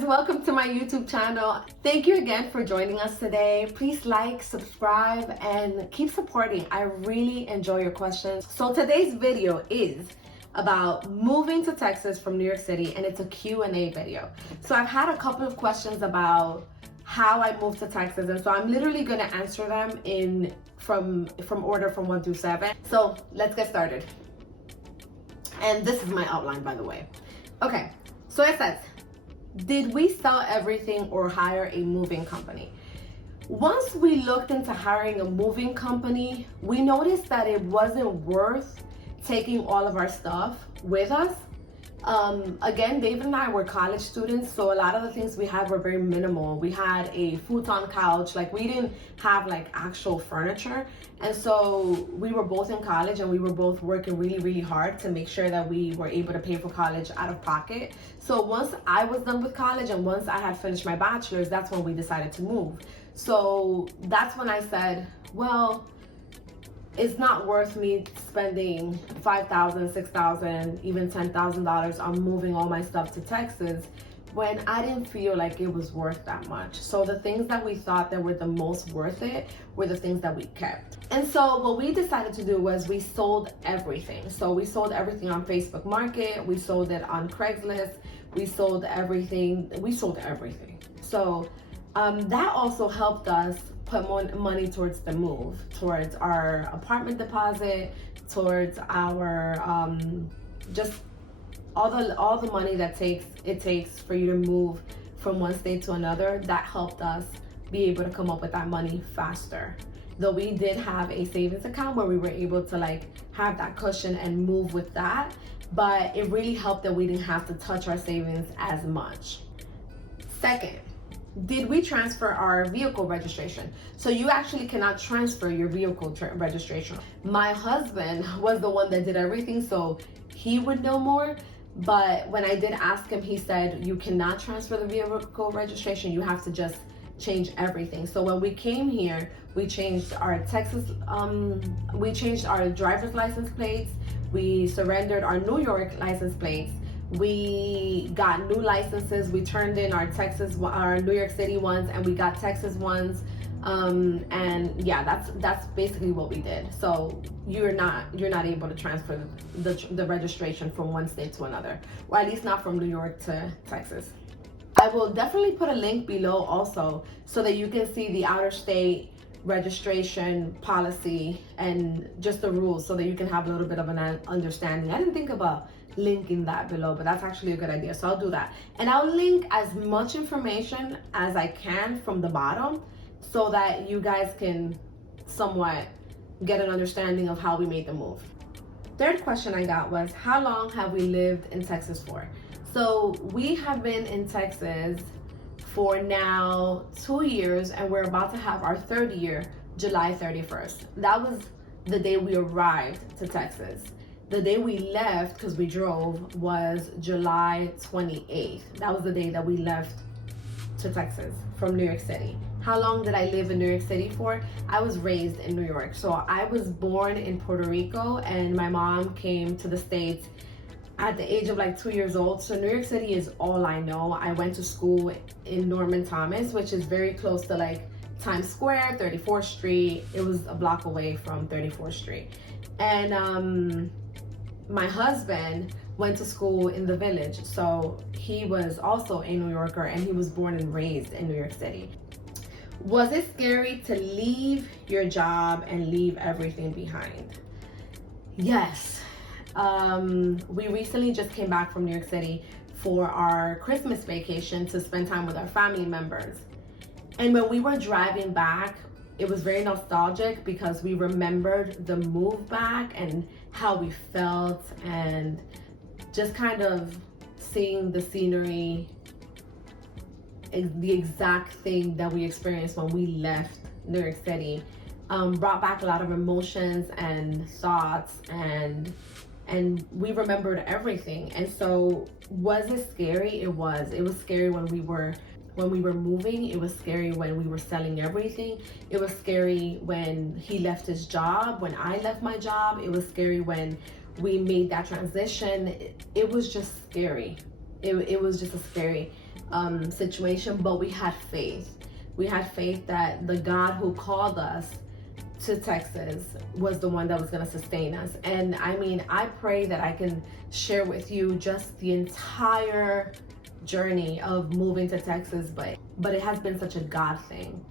guys, welcome to my YouTube channel. Thank you again for joining us today. Please like, subscribe, and keep supporting. I really enjoy your questions. So today's video is about moving to Texas from New York City, and it's a Q&A video. So I've had a couple of questions about how I moved to Texas, and so I'm literally gonna answer them from order from 1 through 7. So let's get started. And this is my outline, by the way. Okay, so it says, did we sell everything or hire a moving company? Once we looked into hiring a moving company, we noticed that it wasn't worth taking all of our stuff with us. Again, David and I were college students, so a lot of the things we had were very minimal. We had a futon couch, like we didn't have like actual furniture. And so we were both in college and we were both working really, really hard to make sure that we were able to pay for college out of pocket. So once I was done with college and once I had finished my bachelor's, that's when we decided to move. So that's when I said, well, it's not worth me spending $5,000, $6,000, even $10,000 on moving all my stuff to Texas when I didn't feel like it was worth that much. So the things that we thought that were the most worth it were the things that we kept. And so what we decided to do was we sold everything. So we sold everything on Facebook Market, we sold it on Craigslist, we sold everything. So that also helped us put more money towards the move, towards our apartment deposit, towards our just all the money that it takes for you to move from one state to another. That helped us be able to come up with that money faster. Though we did have a savings account where we were able to like have that cushion and move with that, but it really helped that we didn't have to touch our savings as much. Second, did we transfer our vehicle registration? So you actually cannot transfer your vehicle registration. My husband was the one that did everything, so he would know more. But when I did ask him, he said, you cannot transfer the vehicle registration. You have to just change everything. So when we came here, we changed our we changed our driver's license plates. We surrendered our New York license plates. We got new licenses. We turned in our New York City ones, and we got Texas ones. And yeah, that's basically what we did. So you're not able to transfer the registration from one state to another, or at least not from New York to Texas. I will definitely put a link below also so that you can see the outer state registration policy and just the rules, so that you can have a little bit of an understanding. I didn't think about linking that below, but that's actually a good idea, so I'll do that. And I'll link as much information as I can from the bottom so that you guys can somewhat get an understanding of how we made the move. Third question I got was, how long have we lived in Texas for? So we have been in Texas for now 2 years, and we're about to have our third year, July 31st. That was the day we arrived to Texas. The day we left, because we drove, was July 28th. That was the day that we left to Texas from New York City. How long did I live in New York City for? I was raised in New York. So I was born in Puerto Rico, and my mom came to the States at the age of like 2 years old. So New York City is all I know. I went to school in Norman Thomas, which is very close to like Times Square, 34th Street. It was a block away from 34th Street. And my husband went to school in the Village. So he was also a New Yorker, and he was born and raised in New York City. Was it scary to leave your job and leave everything behind? Yes. We recently just came back from New York City for our Christmas vacation to spend time with our family members. And when we were driving back, it was very nostalgic because we remembered the move back and how we felt, and just kind of seeing the scenery, the exact thing that we experienced when we left New York City, brought back a lot of emotions and thoughts, and we remembered everything. And so was it scary? It was scary when we were moving. It was scary when we were selling everything. It was scary when he left his job, when I left my job. It was scary when we made that transition. It was just scary. It was just a scary. situation, but we had faith. We had faith that the God who called us to Texas was the one that was going to sustain us. And I mean, I pray that I can share with you just the entire journey of moving to Texas, but it has been such a God thing.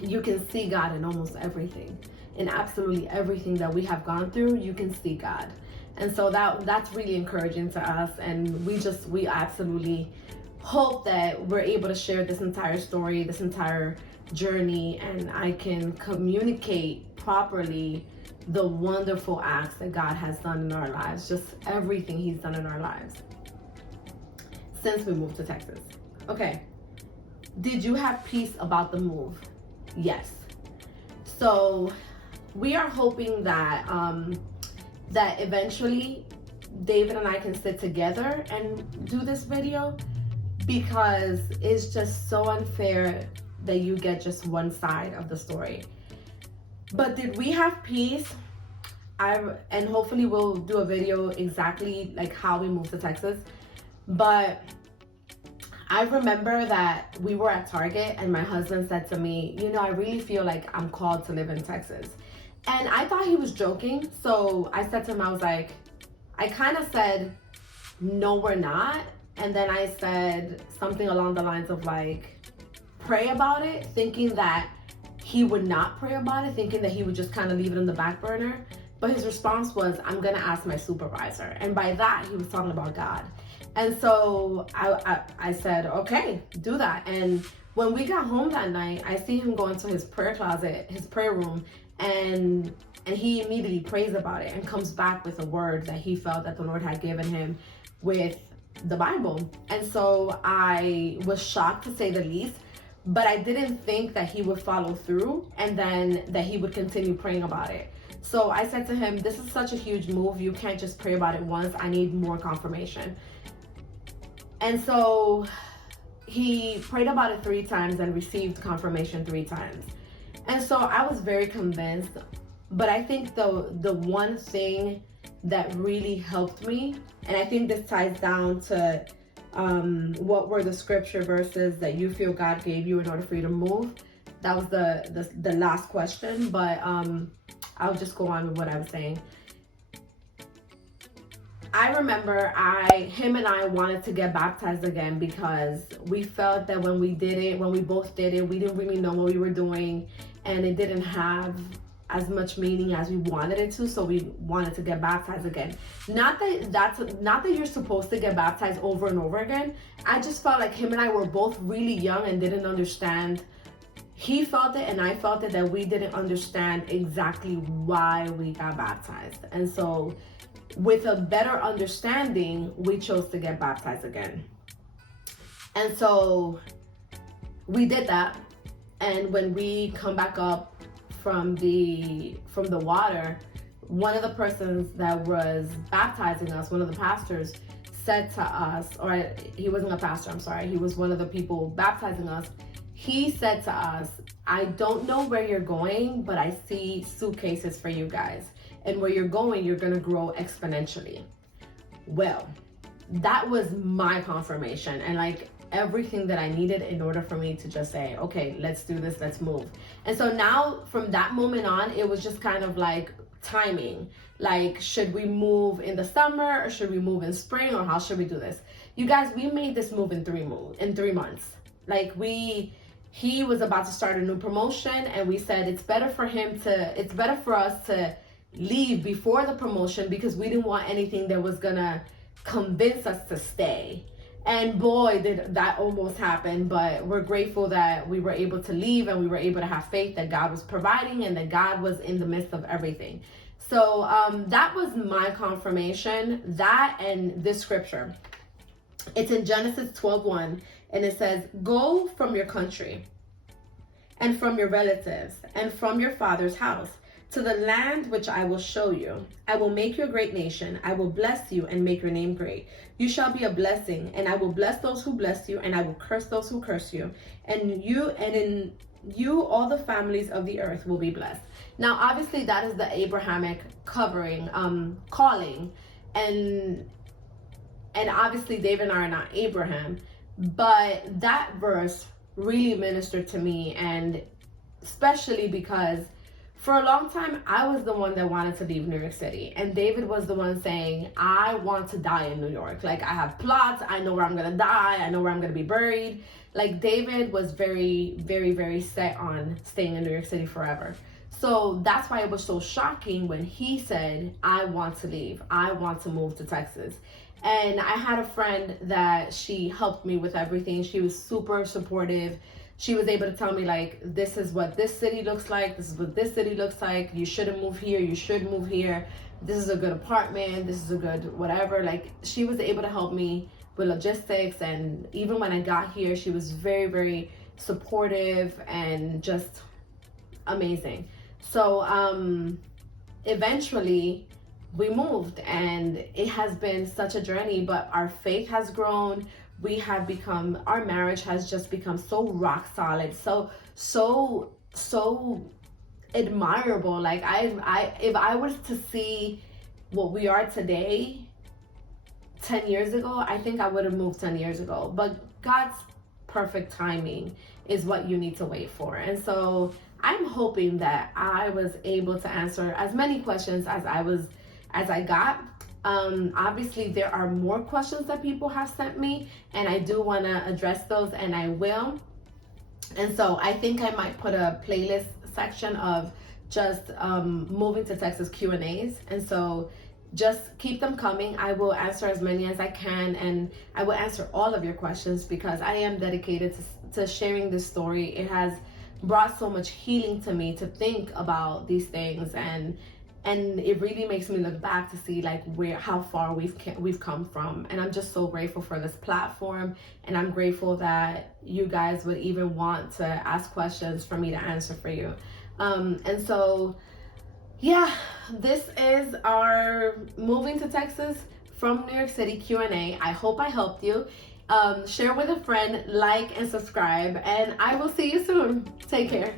You can see God in almost everything. In absolutely everything that we have gone through, you can see God. And so that's really encouraging to us. And we absolutely hope that we're able to share this entire story, this entire journey, and I can communicate properly the wonderful acts that God has done in our lives, just everything He's done in our lives since we moved to Texas. Okay, did you have peace about the move? Yes. So we are hoping that that eventually David and I can sit together and do this video, because it's just so unfair that you get just one side of the story. But did we have peace? And hopefully we'll do a video exactly like how we moved to Texas. But I remember that we were at Target and my husband said to me, you know, I really feel like I'm called to live in Texas. And I thought he was joking. So I said to him, I was like, I kind of said, no, we're not. And then I said something along the lines of like, pray about it, thinking that he would not pray about it, thinking that he would just kind of leave it in the back burner. But his response was, I'm gonna ask my supervisor. And by that, he was talking about God. And so I said, okay, do that. And when we got home that night, I see him go into his prayer closet, his prayer room, and he immediately prays about it and comes back with a word that he felt that the Lord had given him with the Bible. And so I was shocked, to say the least, but I didn't think that he would follow through and then that he would continue praying about it. So I said to him, this is such a huge move. You can't just pray about it once. I need more confirmation. And so he prayed about it 3 times and received confirmation 3 times. And so I was very convinced. But I think the one thing that really helped me, and I think this ties down to what were the scripture verses that you feel God gave you in order for you to move. That was the last question, but I'll just go on with what I was saying. I remember him and I wanted to get baptized again because we felt that when we both did it, we didn't really know what we were doing, and it didn't have as much meaning as we wanted it to, so we wanted to get baptized again. Not that you're supposed to get baptized over and over again. I just felt like him and I were both really young and didn't understand. He felt it and I felt it, that we didn't understand exactly why we got baptized. And so with a better understanding, we chose to get baptized again. And so we did that. And when we come back up from the water, one of the persons that was baptizing us, one of the pastors, said to us, or he wasn't a pastor, I'm sorry, he was one of the people baptizing us. He said to us, I don't know where you're going, but I see suitcases for you guys. And where you're going, you're gonna grow exponentially. Well, that was my confirmation and like everything that I needed in order for me to just say, okay, let's do this, let's move. And so now from that moment on, it was just kind of like timing. Like, should we move in the summer or should we move in spring, or how should we do this? You guys, we made this move in 3 months. Like he was about to start a new promotion and we said it's better for us to leave before the promotion because we didn't want anything that was gonna convince us to stay. And boy, did that almost happen, but we're grateful that we were able to leave and we were able to have faith that God was providing and that God was in the midst of everything. So that was my confirmation, that and this scripture. It's in Genesis 12:1, and it says, go from your country and from your relatives and from your father's house to the land which I will show you. I will make you a great nation. I will bless you and make your name great. You shall be a blessing, and I will bless those who bless you, and I will curse those who curse you. And in you all the families of the earth will be blessed. Now, obviously, that is the Abrahamic covering, calling. And And obviously David and I are not Abraham, but that verse really ministered to me, and especially because for a long time I was the one that wanted to leave New York City, and David was the one saying, I want to die in New York. Like, I have plots, I know where I'm gonna die, I know where I'm gonna be buried. Like, David was very, very, very set on staying in New York City forever. So that's why it was so shocking when he said, I want to leave, I want to move to Texas. And I had a friend that she helped me with everything. She was super supportive. She was able to tell me, like, this is what this city looks like, this is what this city looks like, you shouldn't move here, you should move here, this is a good apartment, this is a good whatever. Like, she was able to help me with logistics, and even when I got here, she was very, very supportive and just amazing. So eventually we moved, and it has been such a journey, but our faith has grown. We have become, our marriage has just become so rock solid, so admirable. Like, if I was to see what we are today 10 years ago, I think I would have moved 10 years ago. But God's perfect timing is what you need to wait for. And so I'm hoping that I was able to answer as many questions as I got. Obviously there are more questions that people have sent me, and I do want to address those, and I will. And so I think I might put a playlist section of just moving to Texas Q&As. And so just keep them coming. I will answer as many as I can, and I will answer all of your questions, because I am dedicated to sharing this story. It has brought so much healing to me to think about these things, and it really makes me look back to see, like, how far we've come from. And I'm just so grateful for this platform, and I'm grateful that you guys would even want to ask questions for me to answer for you. And so yeah, this is our moving to Texas from New York City Q&A. I hope I helped you. Share with a friend, like and subscribe, and I will see you soon. Take care.